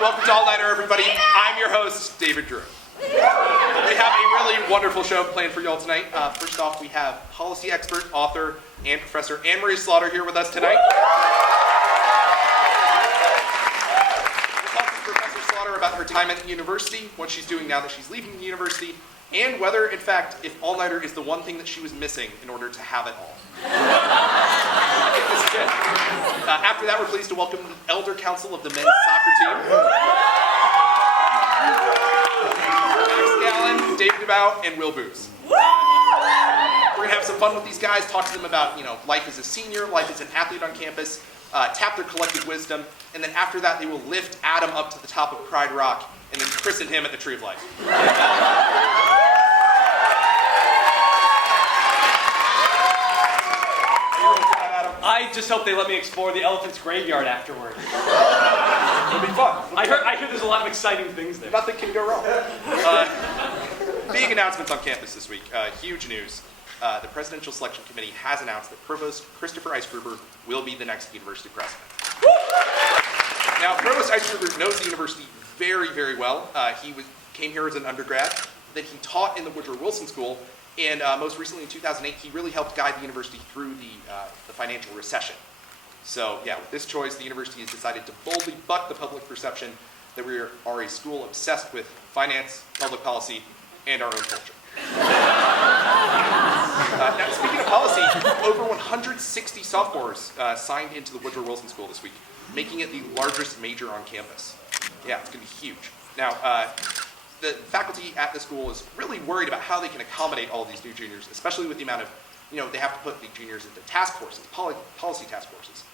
Welcome to All Nighter, everybody. I'm your host, David Drew. We have a really wonderful show planned for y'all tonight. First off, we have policy expert, author, and professor Anne-Marie Slaughter here with us tonight. We'll talk to Professor Slaughter about her time at the university, what she's doing now that she's leaving the university, and whether, in fact, if All Nighter is the one thing that she was missing in order to have it all. This is it. After that, we're pleased to welcome the Elder Council of the men's soccer team. Max Gallen, David DeBow, and Will Booz. We're going to have some fun with these guys, talk to them about, life as a senior, life as an athlete on campus, tap their collective wisdom, and then after that, they will lift Adam up to the top of Pride Rock and then christen him at the Tree of Life. I just hope they let me explore the elephant's graveyard afterward. It'll be fun. I hear there's a lot of exciting things there. Nothing can go wrong. Big announcements on campus this week. Huge news. The Presidential Selection Committee has announced that Provost Christopher Eisgruber will be the next university president. Now, Provost Eisgruber knows the university very, very well. He came here as an undergrad. Then he taught in the Woodrow Wilson School. And most recently, in 2008, he really helped guide the university through the financial recession. So, with this choice, the university has decided to boldly buck the public perception that we are a school obsessed with finance, public policy, and our own culture. Now, speaking of policy, over 160 sophomores signed into the Woodrow Wilson School this week, making it the largest major on campus. Yeah, it's going to be huge. Now, the faculty at the school is really worried about how they can accommodate all of these new juniors, especially with the amount of, they have to put the juniors into task forces, policy task forces.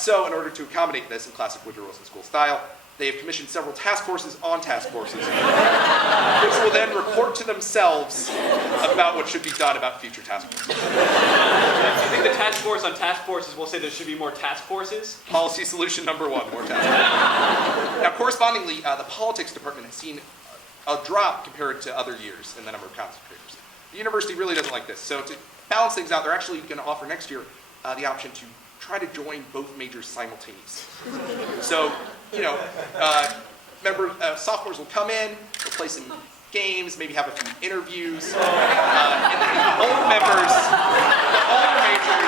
So in order to accommodate this in classic Woodrow Wilson School style, they have commissioned several task forces on task forces, which will then report to themselves about what should be done about future task forces. Do you think the task force on task forces will say there should be more task forces? Policy solution number one, more task forces. Now, correspondingly, the politics department has seen a drop compared to other years in the number of concentrators. The university really doesn't like this. So to balance things out, they're actually going to offer next year the option to try to join both majors simultaneously. So, sophomores will come in, they'll play some games, maybe have a few interviews, and then the older majors are going to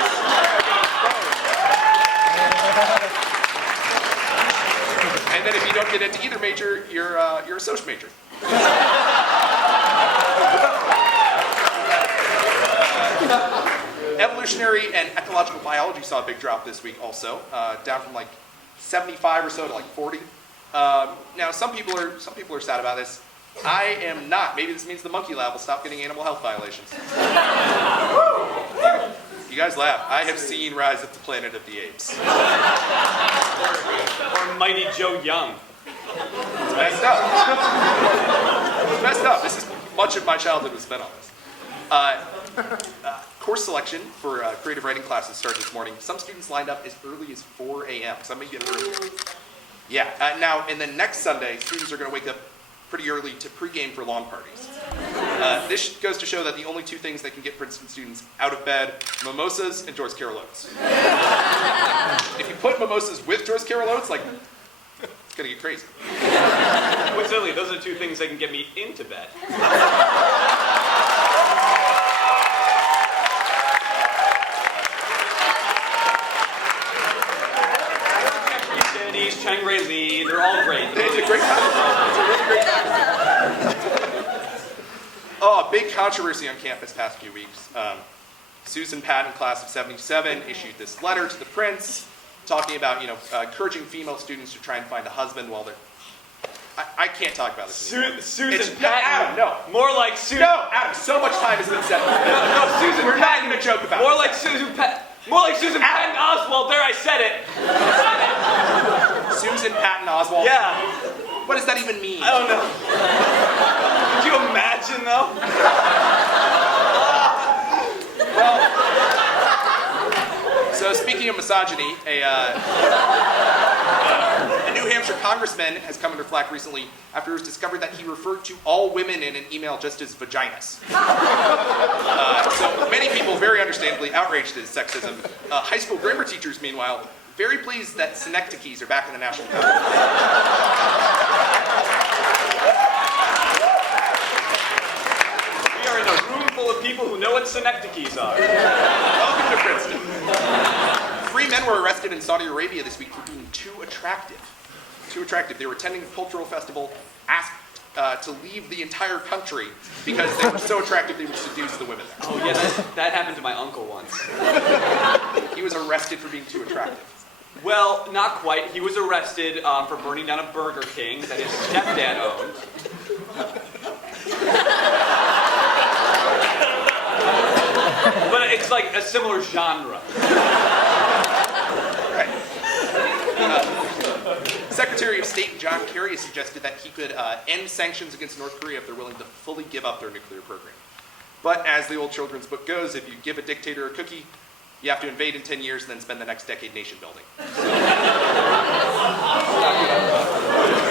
and then if you don't get into either major, you're a social major. Evolutionary and ecological biology saw a big drop this week also, down from like 75 or so to like 40. Now some people are sad about this. I am not. Maybe this means the monkey lab will stop getting animal health violations. You guys laugh. I have seen Rise of the Planet of the Apes. Or Mighty Joe Young. It's messed up. It's messed up. This is much of my childhood was spent on this. Course selection for creative writing classes started this morning. Some students lined up as early as 4 a.m. Some may get earlier. Yeah. Now, and then next Sunday, students are going to wake up pretty early to pregame for lawn parties. This goes to show that the only two things that can get Princeton students out of bed, mimosas and Joyce Carol Oates. If you put mimosas with Joyce Carol Oates, it's going to get crazy. Coincidentally, those are the two things that can get me into bed. Chiang-Rai Lee, they're all great. It's a great time. It's a really great time. Oh, big controversy on campus past few weeks. Susan Patton, class of 77, issued this letter to the prince talking about, encouraging female students to try and find a husband while they're... I can't talk about this anymore. Susan Patton. Adam, no. More like Susan... No, Adam, so much time has been spent. No, Susan We're Patton. not going to joke about More it. like Susan Patton. More like Susan Patton Oswald. There, I said it. Susan Patton Oswald? Yeah. What does that even mean? I don't know. Could you imagine, though? So So speaking of misogyny, a New Hampshire congressman has come under flack recently after it was discovered that he referred to all women in an email just as vaginas. So many people, very understandably, outraged at his sexism. High school grammar teachers, meanwhile, very pleased that synecdoches are back in the national capital. We are in a room full of people who know what synecdoches are. Welcome to Princeton. 3 men were arrested in Saudi Arabia this week for being too attractive. They were attending a cultural festival, asked to leave the entire country because they were so attractive they would seduce the women there. Oh yeah, that happened to my uncle once. He was arrested for being too attractive. Well, not quite. He was arrested for burning down a Burger King that his stepdad owned. But it's like a similar genre. Right. Secretary of State John Kerry has suggested that he could end sanctions against North Korea if they're willing to fully give up their nuclear program. But as the old children's book goes, if you give a dictator a cookie, you have to invade in 10 years and then spend the next decade nation building. So,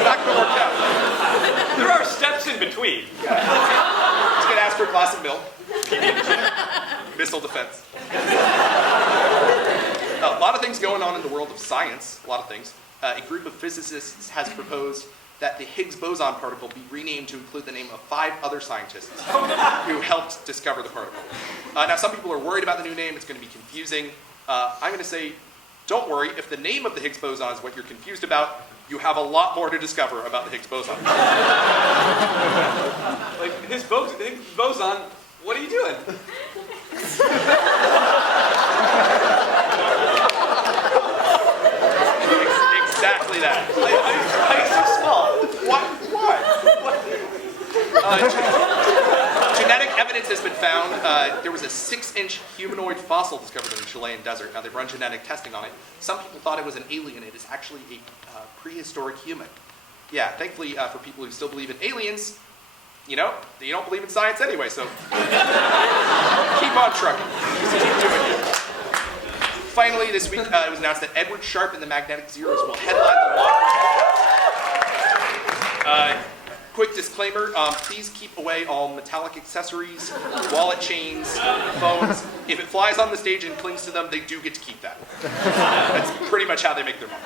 not going to work out. There are steps in between. He's going to ask for a glass of milk. Missile defense. A lot of things going on in the world of science, a lot of things. A group of physicists has proposed that the Higgs boson particle be renamed to include the name of 5 other scientists who helped discover the particle. Now, some people are worried about the new name. It's going to be confusing. I'm going to say, don't worry. If the name of the Higgs boson is what you're confused about, you have a lot more to discover about the Higgs boson. Like, Higgs boson, what are you doing? Exactly that. Why are you so small? Why? Genetic evidence has been found. There was a 6-inch humanoid fossil discovered in the Chilean desert. Now, they've run genetic testing on it. Some people thought it was an alien. It is actually a prehistoric human. Yeah, thankfully, for people who still believe in aliens, you don't believe in science anyway, so keep on trucking. Just keep doing it. Finally, this week, it was announced that Edward Sharpe and the Magnetic Zeros will headline the launch. Quick disclaimer, please keep away all metallic accessories, wallet chains, phones. If it flies on the stage and clings to them, they do get to keep that. That's pretty much how they make their money.